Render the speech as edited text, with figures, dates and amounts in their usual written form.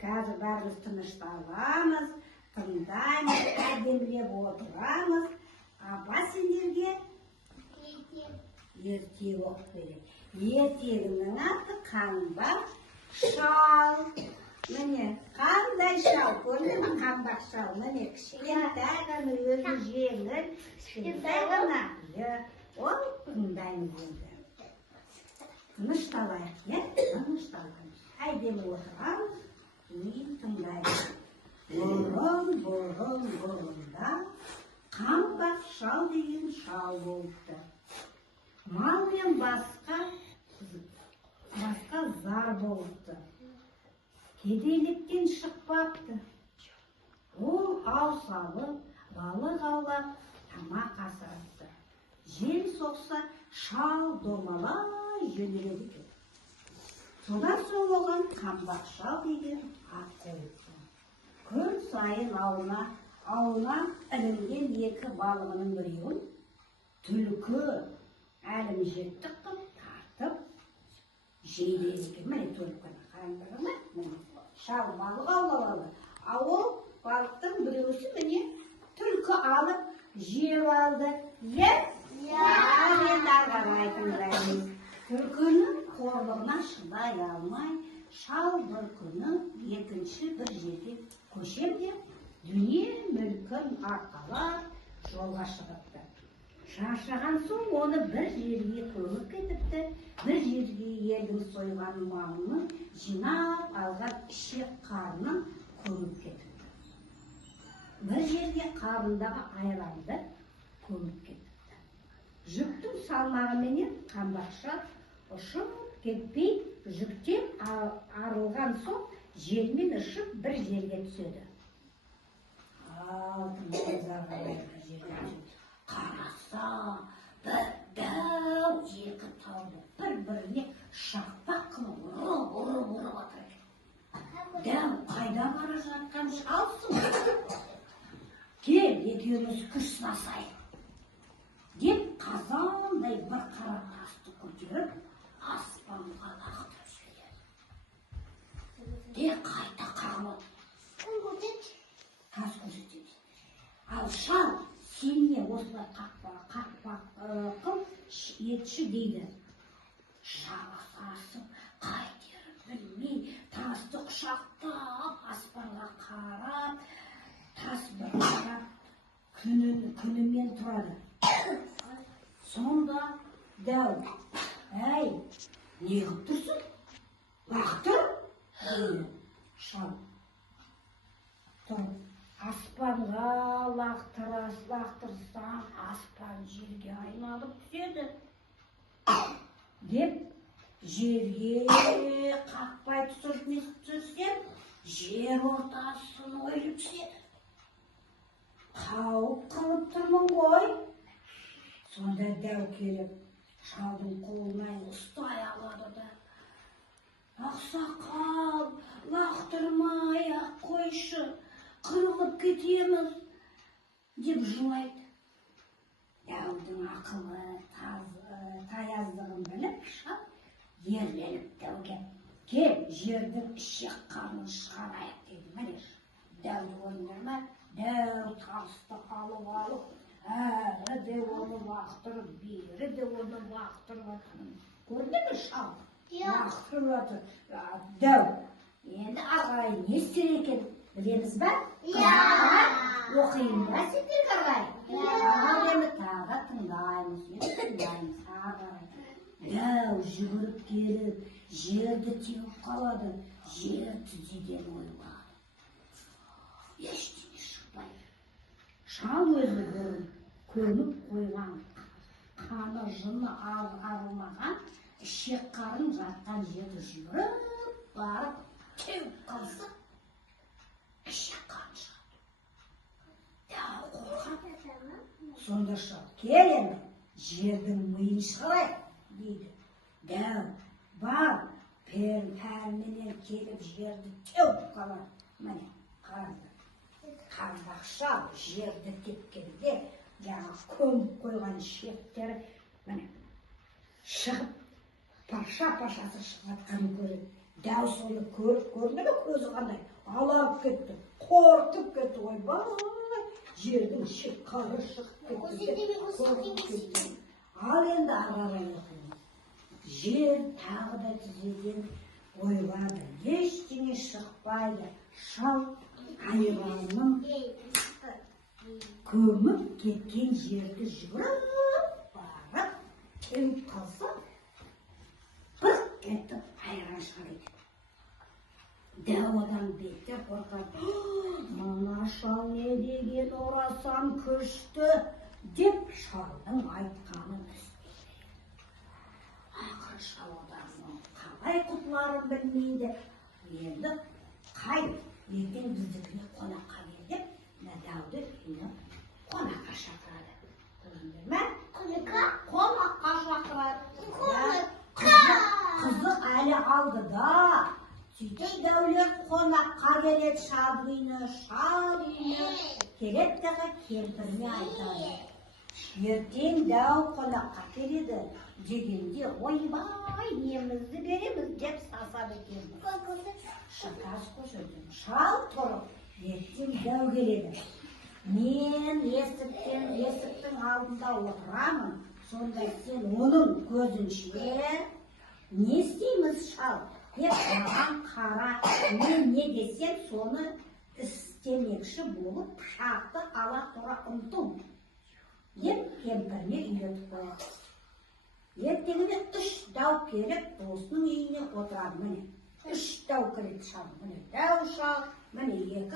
Қазір бәріміз тынышталамыз, тыңдаймыз, әдемілеп отырамыз. Апа сендерге ертегі оқып береді. Ертегінің аты қаңбақ шал. Міне, қандай шал, көрдің бе қаңбақ шал? Міне, кішкентай ғана өзі жеңіл, кішкентай ғана. Ол тыңдаймыз енді. Тынышталайық, тынышталайық. Әдемі отырамыз. Мен тыңдаймын. Бұрында қаңбақ шал деген шал болыпты. Мал мен басқа зар болыпты. Кедейліктен шықпапты. Ол ау салып, балық аулап, тамақ асырапты. Жел соқса, шал домалай жөнеледі екен. Содан соң оған қаңбақ шал деген ат қойыпты. Күн сайын ауына ілінген екі балығының біреуін түлкі әлімжеттік қып тартып жейді екен. Міне түлкіні қандырына шал балық аулап алды. Ол балықтың біреусі міне түлкі алып жеп алды. Енді ары айтыңыз. Түлкінің қорлығына шыдай алмай, шал бір күні екінші бір жерге көшем деп, дүние мүлкін арқалап жолға шығыпты. Шаршаған соң оны бір жерге көміп кетіпті, бір жерге елдің сойған малының жинап алған ішек қарнын көміп кетіпті. Бір жерге қарындағы айранды көміп кетіпті. Жүктің салмағыменен қаңбақ шал ұшып кетпей, жүктен арылған соң желмен ұшып бір жерге түседі. Қараса, бір дәу екі тауды бір-біріне шақпақ қылып ұрып отыр екен. Дәу қайда бара жатқан шалсың? Кел, екеуміз күш сынасайық деп қазандай бір қара тасты көтеріп аспанға лақтырып жібереді. Де қайта қағылып тас көрсетеді. Ал шал сеніне осылай қақпақ қыл етші дейді. Шағасасың қайтерін білмей тасты құшақтап аспанға қарап, тас бір қарап күнімен тұрады. Сонда дәу, әй, не қып тұрсың? Лақтыр, дейді шал. Тұрып, аспанға лақтырсам, аспан жерге айналып түседі. Деп, жерге қақпай түсірсем, жер ортасын ойып түседі. Қауіп қылып тұрмын ғой. Сонда дәу келіп, шалдың қолынан ұстай алады да, ақсақал, лақтырмай-ақ қойшы, қырылып кетеміз, деп жылайды. Дәудің ақылы таяздығын біліп, шал ерленіп дәуге, кел, жердің ішек қарнын шығарайық дейді. Міне, дәуді көрдіңдер ме? Дәу тасты алып, әрі де оны лақтырып, бері де оны лақтырып отыр. Көрді ме шал? Лақтырып отыр. Дәу, енді ағай не істер екен? Білеміз ба? Оқиын ба сендер ағай? Ал енді тағы тыңдаймыз. Дәу жүгіріп келіп, жерді теуіп қалады. Жер тізеден ойылады. Ештеңе шықпайды. Шал өзі көміп қойған, қаны жыны арылмаған, ішек қарын жатқан жерді жүгіріп барып теуіп қалса, ішек қарын шығады. Дәу қорқады. Сонда шал, кел енді, жердің миын шығарайық дейді. Дәу бар пәрменен келіп жерді теуіп қалады. Міне қарындақша жерді тепкенде жаңағы көміп қойған ішектері міне шығып парша-паршасы шығып жатқанын көреді. Дәу соны көрді ме, көзі қандай аларып кетті, қорқып кетті. Ойбай, жердің шыққары шығып кетті. Ал енді ағарай жер тағы да тізеден ойлады, ештеңе шықпайды. Шал айғаным көміп кеткен жерді жүгіріп барып теуіп қалса, бұрқ етіп айран шығарады. Дәу адам беттер қорқады. Мына шал не деген орасан күшті деп шалдың айтқанын істейді. Ақыры шал адамның қалай құтыларын білмейді. Енді қайт, ертең біздікіне қонаққа кел деп, дәуді үйіне қонаққа шақырады. Көрдіңдер ме? Қонаққа шақырады. Қызық әлі алдыда. Сөйтіп дәулет қонаққа келеді шал үйіне, келеді дағы кемпіріне айтады. Ертең дәу қонаққа келеді дегенде, ойбай, немізді береміз деп сасады екен. Шықас көшірдім. Шал тұрып, ертең дәу келеді. Мен есіктің алдында отырамын. Сонда сен оның көзінше не істейміз шал? Деп маған қара, мен не десем соны істемекші болып пышақты ала тұра ұмтыл деп кемпіріне үйретіп қояды. Ертеңіне 3 дәу келіп досының үйіне отырады. Міне 3 дәу келеді шал. Міне дәу шал, міне 2